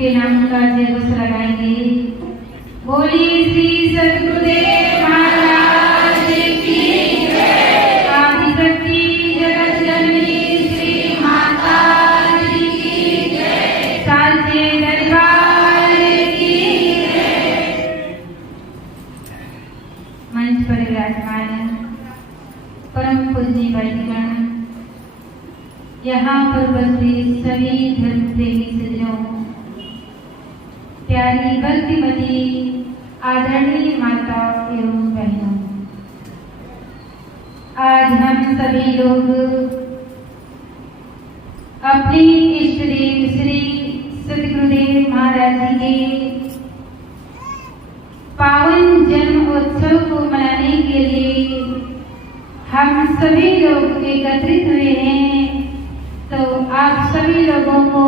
के नाम का जय घोष लगाएंगे। बोलिए श्री सद्गुरुदेव महाराज की जय। आदिशक्ति जगत जननी श्री माता जी की जय। साचे दरबार की जय। मंच पर विराजमान परम पूज्य भाईगण, यहाँ पर उपस्थित सभी धर्म प्रेमी सज्जनों, प्यारी भक्तिमती आदरणीय माता एवं बहनों, आज हम सभी लोग अपने इष्ट देव श्री सद्गुरुदेव महाराज जी के पावन जन्म उत्सव को मनाने के लिए हम सभी लोग एकत्रित हुए हैं। तो आप सभी लोगों को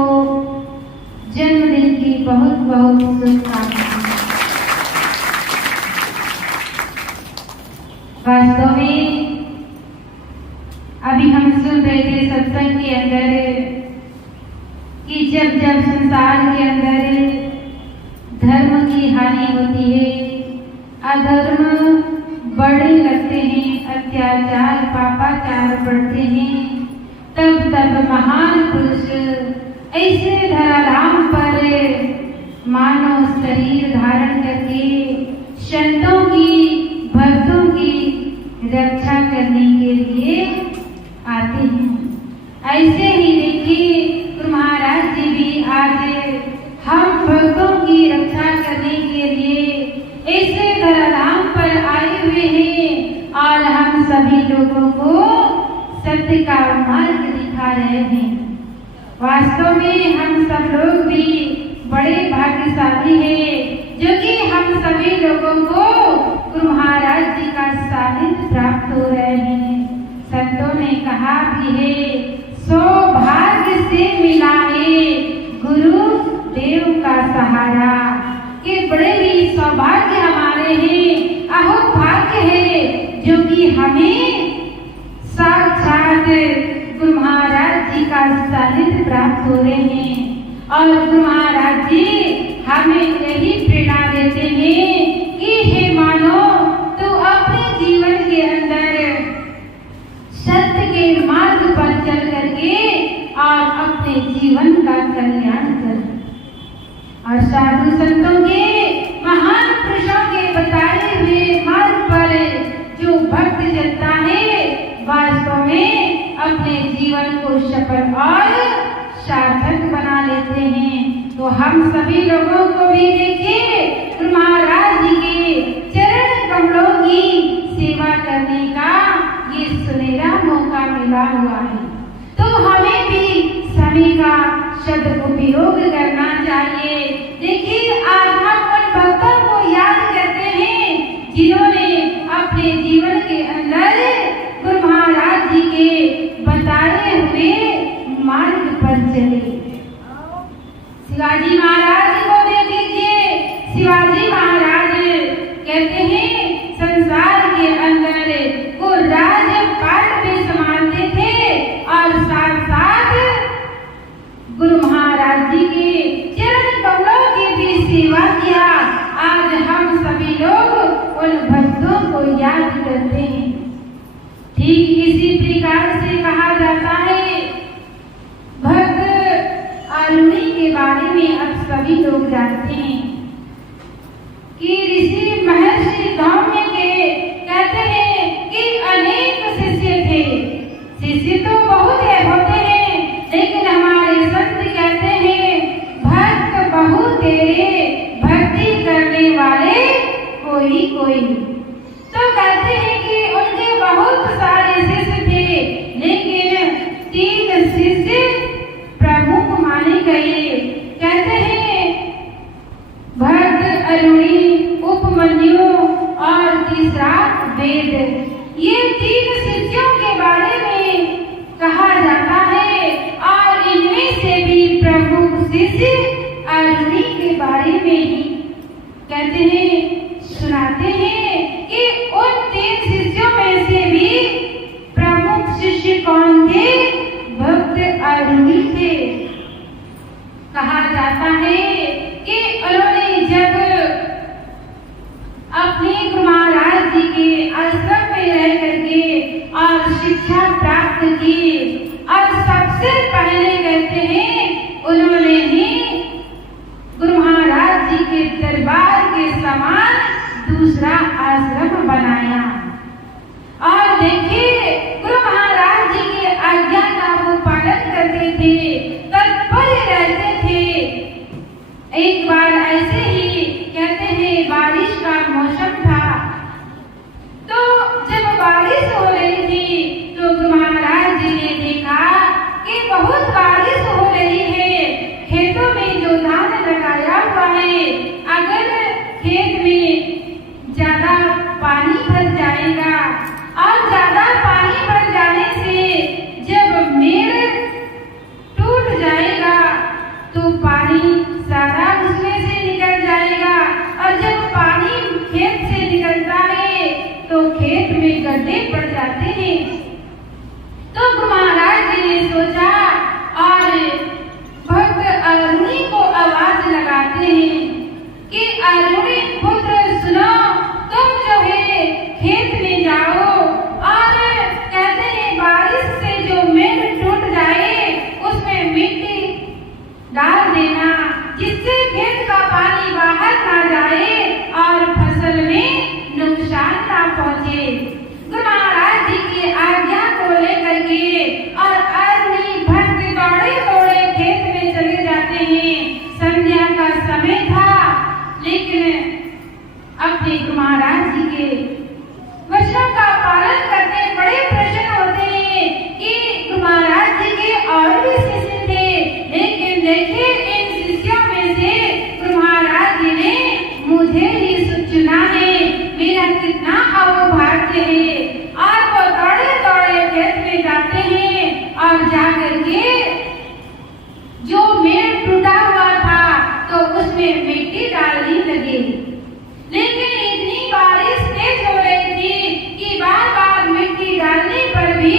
जन्मदिन की बहुत बहुत शुभकामनाएं। वास्तव में अभी हम सुन रहे थे सत्संग के अंदर कि जब जब संसार के अंदर धर्म की हानि होती है, अधर्म बढ़ने लगते हैं, अत्याचार पापाचार बढ़ते हैं, तब तब महान पुरुष ऐसे धराधाम पर मानव शरीर धारण करके संतों की भक्तों की रक्षा करने के लिए आते हैं। ऐसे ही देखिए गुरु महाराज जी भी आज हम भक्तों की रक्षा करने के लिए ऐसे धराधाम पर आए हुए हैं और हम सभी लोगों को सत्य का मार्ग दिखा रहे हैं। वास्तव में हम सब लोग भी बड़े भाग्यशाली हैं, जो कि हम सभी लोगों को गुरु महाराज जी का सानिध्य प्राप्त हो रहे हैं। संतों ने कहा भी है, सौभाग्य से मिला है गुरु देव का सहारा। ये बड़े ही सौभाग्य हमारे हैं, अहो भाग्य है जो कि हमें साक्षात गुरु महाराज जी का सानिध्य प्राप्त हो रहे हैं। और गुरु महाराज जी हमें यही प्रेरणा देते हैं कि हे मानो, तू अपने जीवन के अंदर सत्य के मार्ग पर चल करके और अपने जीवन का कल्याण कर। और साधु संतों के महान पुरुषों के बताए हुए मार्ग पर जो भक्त चलता है, वास्तव में अपने जीवन को सफल और सार्थक बना लेते हैं। तो हम सभी लोगों को भी देखिए गुरु महाराज जी के चरण कमलों की सेवा करने का ये सुनहरा मौका मिला हुआ है। तो हमें भी समय का सदुपयोग करना चाहिए। देखिए आज हम उन भक्तों को याद करते हैं जिन्होंने अपने जीवन के अंदर गुरु महाराज जी के बताए हुए मार्ग पर चले। शिवाजी महाराज को देख लीजिए। शिवाजी महाराज कहते हैं संसार के अंदर वो राजपाट भी संभालते थे और साथ साथ गुरु महाराज जी के चरण कमलों की भी सेवा किया। आज हम सभी लोग उन भक्तों को याद करते हैं। ठीक इसी प्रकार से कहा जाता है, भक्त आरुणि के बारे में अब सभी लोग जानते हैं कि ऋषि महर्षि धौम्य के कहते हैं कि अनेक शिष्य थे। शिष्य तो बहुत होते हैं, लेकिन हमारे संत कहते हैं भक्त बहुत तेरे, भक्ति करने वाले कोई कोई। तो कहते हैं कि उनके बहुत सारे शिष्य थे, लेकिन 3 शिष्य प्रमुख माने गए। कहते हैं भक्त अरुणि, उपमन्यु और तीसरा वेद। ये 3 शिष्यों के बारे में कहा जाता है और इनमें से भी प्रमुख शिष्य अरुणि के बारे में ही कहते हैं, सुनाते हैं कि उन 3 शिष्यों में से भी प्रमुख शिष्य कौन थे? भक्त अरुणि थे। कहा जाता है आश्रम बनाया। और देखिए गुरु महाराज जी की आज्ञा का वो पालन करते थे, तत्पर रहते थे। एक बार ऐसे ही कहते हैं बारिश का मौसम था, तो जब बारिश हो रही थी तो गुरु महाराज जी ने देखा कि बहुत बारिश हो रही है। खेतों में जो धान लगाया हुआ है, अगर खेत में ज्यादा पानी भर जाएगा और ज्यादा पानी भर जाने से जब मेड़ टूट जाएगा तो पानी सारा उसमें से निकल जाएगा, और जब पानी खेत से निकलता है तो खेत में गड्ढे पड़ जाते हैं। तो गुरु महाराज जी ने सोचा और भक्त अरुणी को आवाज लगाते हैं कि अरुणी पुत्र सुनो, तुम जो है खेत में जाओ और कहते हैं बारिश से जो मेड़ टूट जाए उसमें मिट्टी डाल देना, जिससे खेत का पानी बाहर ना जाए और फसल में नुकसान ना पहुंचे। गुरु महाराज जी की आज्ञा को लेकर के और अरुणी भक्त दौड़े दौड़े खेत में चले जाते हैं। संध्या का समय था, लेकिन अपने गुरु महाराज जी के वचनों का पालन करते बड़े प्रसन्न होते हैं कि गुरु महाराज जी के और भी शिष्य थे, लेकिन देखिए इन शिष्यों में से गुरु महाराज जी ने मुझे ही चुना है, मेरा कितना अवभाग्य है। और वो दौड़े दौड़े खेत में जाते हैं और जाकर के जो मेड़ टूटा हुआ था तो उसमें मिट्टी डालने लगे, लेकिन इतनी बारिश तेज हो रही थी कि बार बार मिट्टी डालने पर भी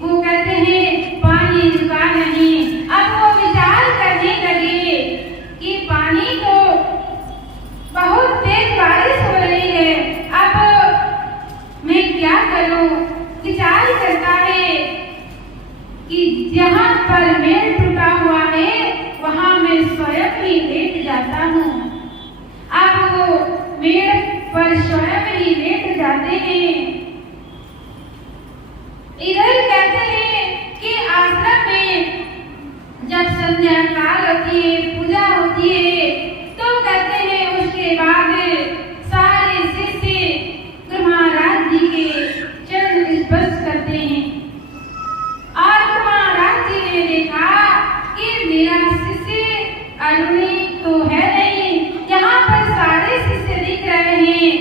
वो कहते हैं पानी रुका नहीं। अब वो विचार करने लगे कि पानी तो बहुत तेज बारिश हो रही है, अब मैं क्या करूं। विचार करता है कि जहां पर मेड़ टूटा हुआ है वहां मैं स्वयं ही लेट जाता हूं। अब वो मेड़ पर स्वयं ही लेट जाते हैं। इधर कहते हैं कि आश्रम में जब संध्या काल होती है, पूजा होती है, तो कहते हैं उसके बाद सारे शिष्य गुरु महाराज जी के चरण स्पर्श करते हैं। और गुरु महाराज जी ने देखा कि मेरा शिष्य अरुणी तो है नहीं, यहाँ पर सारे शिष्य दिख रहे हैं।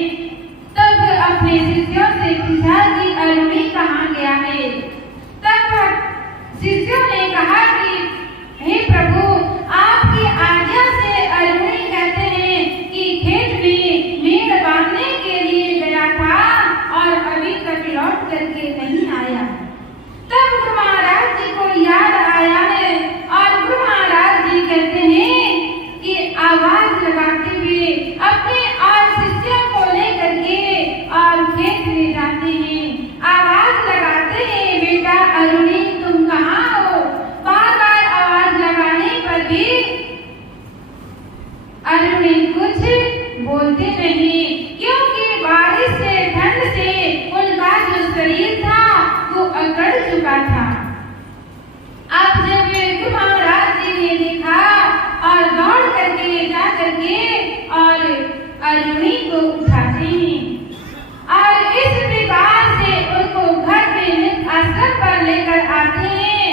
तब अपने शिष्यों से पूछा कि अरुणी कहाँ गया है। तब शिष्यों ने कहा कि हे प्रभु, आपकी आज्ञा से अरुणी कहते हैं कि खेत में मेड़ बांधने के लिए गया था और अभी तक लौट करके नहीं आया। तब गुरु महाराज जी को याद आया है और गुरु महाराज जी कहते हैं कि आवाज लगाते हुए अपने और शिष्यों को लेकर के और खेत में जाते हैं। आवाज लगाते हैं, बेटा अरुणी तुम कहाँ हो। बार बार आवाज लगाने पर भी अरुणी कुछ बोलते नहीं, क्योंकि बारिश से ठंड से उनका जो शरीर था वो अकड़ चुका था। अब जब गुरु महाराज जी ने देखा और दौड़ करके जा करके और अरुणी को उठाते हैं और इस प्रकार से उनको घर में आश्रम पर लेकर आते हैं।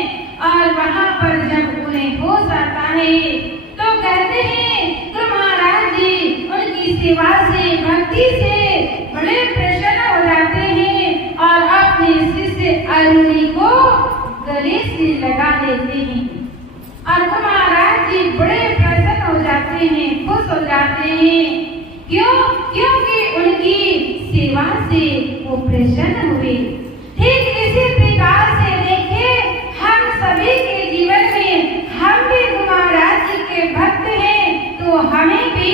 और वहाँ पर जब उन्हें होश आता है तो कहते हैं गुरु महाराज जी उनकी सेवा से, भक्ति से बड़े प्रसन्न हो जाते हैं और अपने शिष्य अरुणी को गले से लगा लेते हैं। और गुरु महाराज जी बड़े प्रसन्न हो जाते हैं, खुश हो जाते हैं। क्यों? क्योंकि उनकी सेवा से वो प्रसन्न हुए। ठीक इसी प्रकार से देखिए हम सभी के जीवन में हम भी गुरु महाराज जी के भक्त हैं, तो हमें भी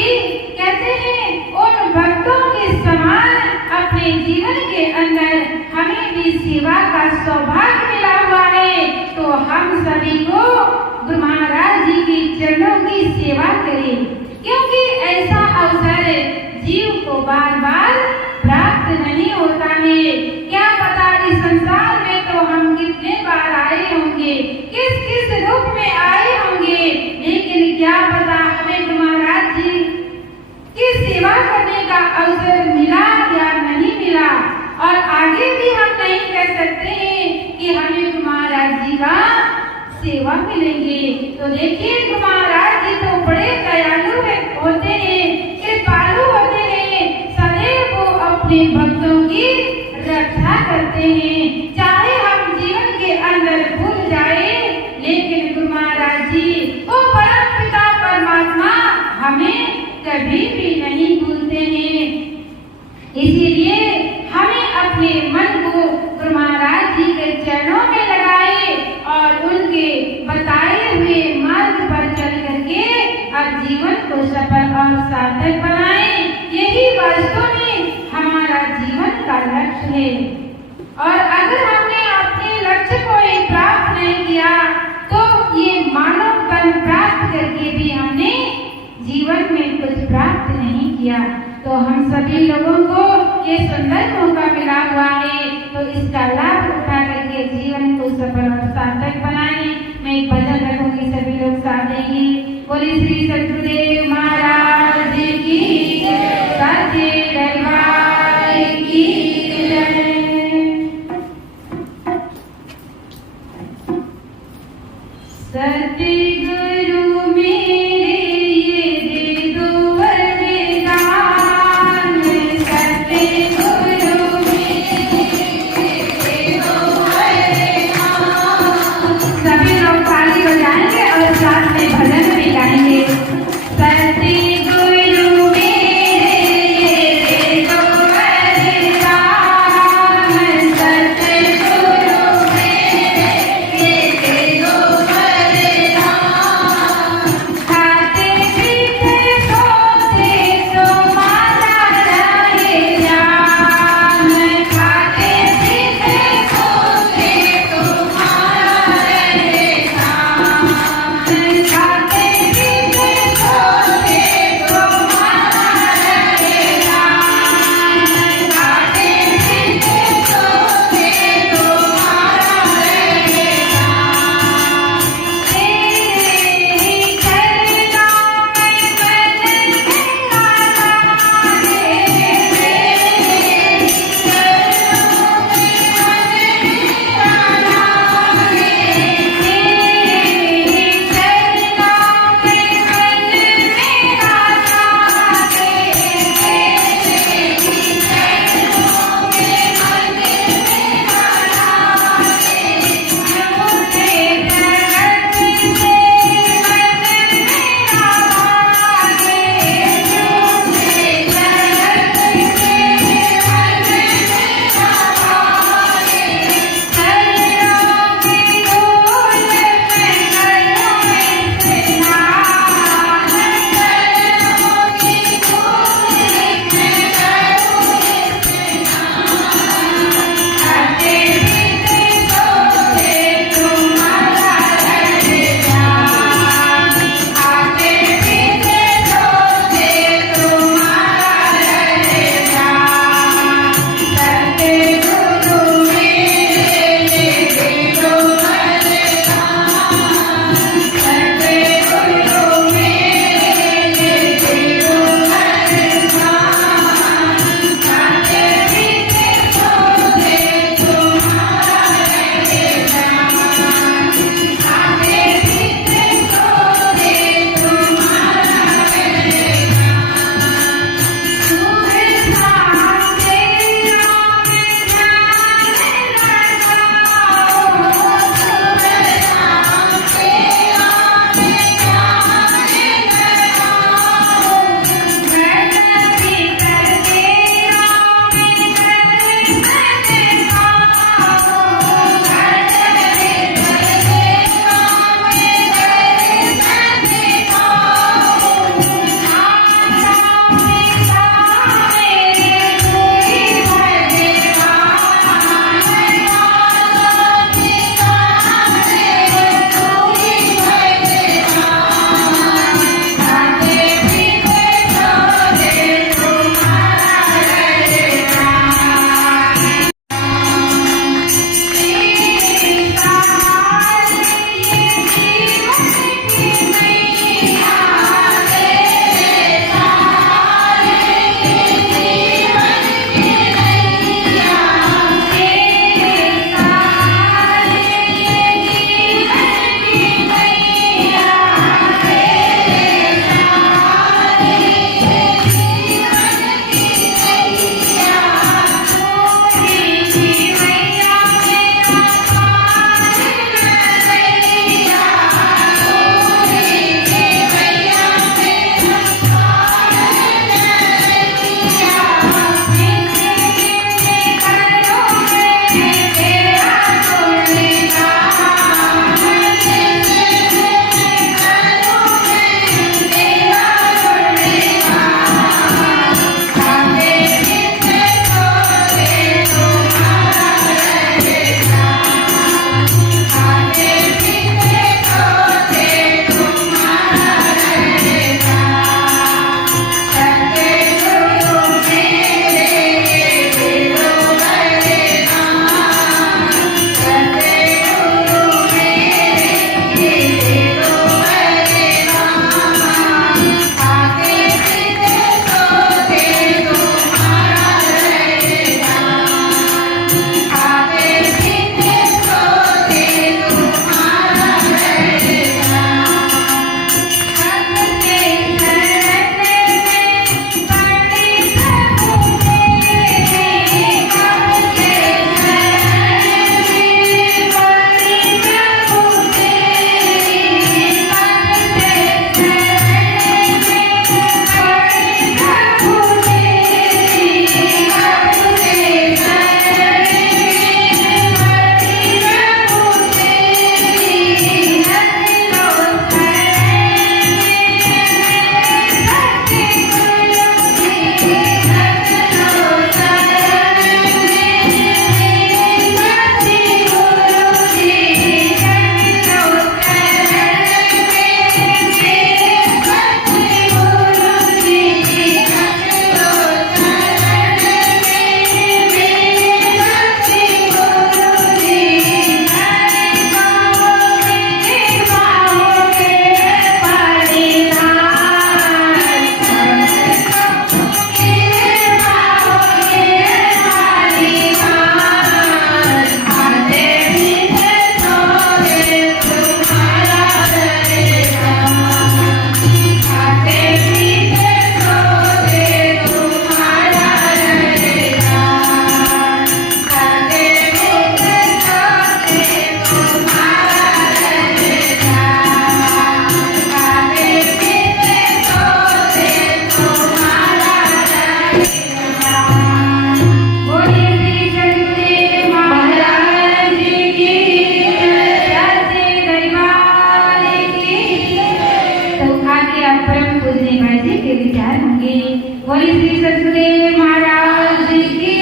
कहते हैं उन भक्तों के समान अपने जीवन के अंदर हमें भी सेवा का सौभाग्य मिला हुआ है। तो हम सभी को गुरु महाराज जी के चरणों की सेवा करें, क्योंकि ऐसा अवसर जीव को बार बार जाएंगे। क्या पता इस संसार में तो हम कितने बार आए होंगे, किस किस रूप में आए होंगे, लेकिन क्या पता हमें गुरु महाराज जी की सेवा करने का अवसर मिला या नहीं मिला। और आगे भी हम नहीं कह सकते हैं कि हमें गुरु महाराज जी का सेवा मिलेंगे। तो देखिए गुरु महाराज जी तो बड़े दयालु होते हैं, कृपालु होते हैं, सदैव वो अपने भक्तों की रक्षा करते हैं। चाहे हम जीवन के अंदर भूल जाए, लेकिन गुरु महाराज जी वो परम पिता परमात्मा हमें कभी भी नहीं भूलते हैं। इसीलिए हमें अपने मन को गुरु महाराज जी के चरणों में लगाए और उनके बताए हुए मार्ग पर चल करके अब जीवन को सफल और सार्थक बनाए। यही वास्तव में हमारा जीवन का लक्ष्य है। और अगर हमने अपने लक्ष्य को ही प्राप्त नहीं किया तो ये मानव तन प्राप्त करके भी हमने जीवन में कुछ प्राप्त नहीं किया। तो हम सभी लोगों को ये सुंदर मौका मिला हुआ है, तो इसका लाभ उठा करके जीवन को सफल और सार्थक बनाए। मैं एक भजन रखूंगी, सभी लोग साथ देंगे। बोले श्री सतगुरुदेव महाराज की सच्चे दरबार की जय। सतगुरु मेरे ये दे दो वरदान, सतगुरु मेरे दे दो वरदान। सभी लोग ताली बजाएंगे और साथ में भजन भी गाएंगे। सतगुरु मेरे ये दे दो वरदान, सतगुरु मेरे ये दे दो खाते पीते सोते तुम्हारा रहे ध्यान, खाते पीते सोते तुम्हारा रहे ध्यान, खाते पीते सोते आगे अपरम पूजने बाजी के विचार होंगे। बोली श्री सतगुरुदेव महाराज की।